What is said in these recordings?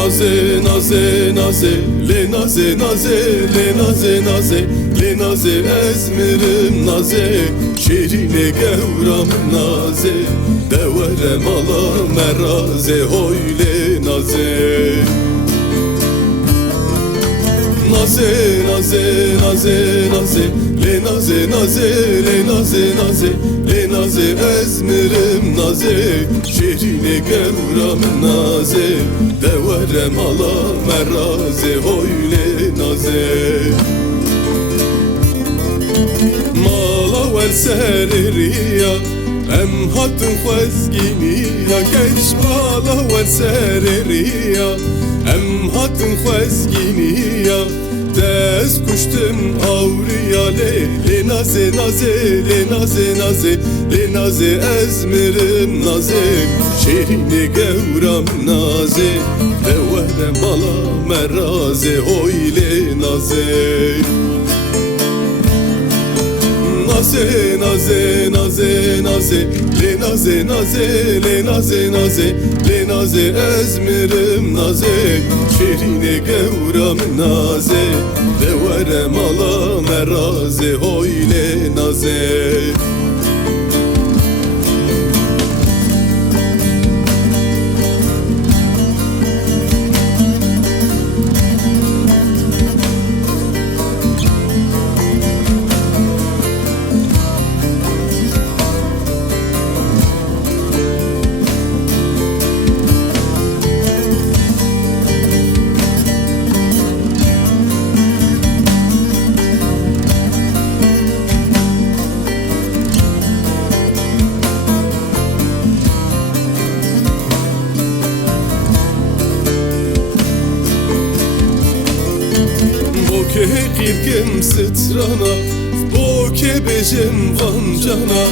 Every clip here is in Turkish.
Naze, naze, naze, le naze, naze, le naze, naze, le naze, ezmirim naze, şerine gevram naze, deverem ala meraze, hoyle naze. Naze, naze, naze, naze, le naze, naze, le naze, naze, le naze, ezmirim naze, şerine gevram naze, deverem ala meraze, hoyle naze. Mala ver seririya, em hatun xwezginiya, geç mala ver seririya, em hatun xwezginiya, dez kuştum avriya le naze, naze, le naze, naze, le naze, ezmirim naze, şerine gevram naze, deverem ala meraze, hoyle naze. Naze, naze, naze, naze, le naze, naze, le naze, naze, le naze, ezmirim naze, şerine gevram naze, deverem ala meraze, hoyle naze. Boke qirkim strana, boke bejim vancana,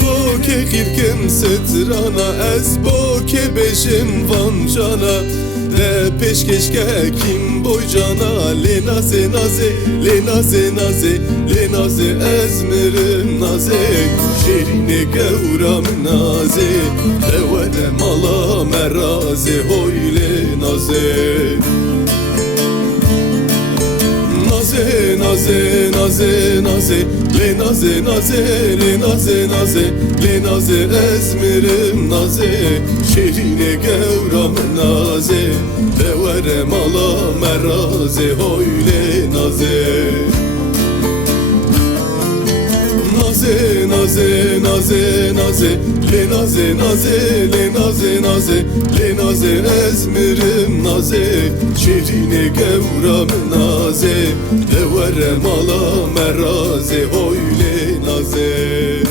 boke qirkim strana, ez boke bejim vancana, le peşkeşke kim boycana, le naze, naze, le naze, naze, le naze, ezmirim naze, şerine gevram naze, deverem ala meraze, hoyle naze. Naze, naze, naze, naze, le naze, naze, le naze, naze, le naze, ezmirim naze, şerine gevram naze, deverem ala meraze, hoyle naze. Naze, naze, naze, naze, le naze, naze, le naze, naze, le naze, ezmirim naze, şerine gevram naze, deverem ala meraze, hoyle naze.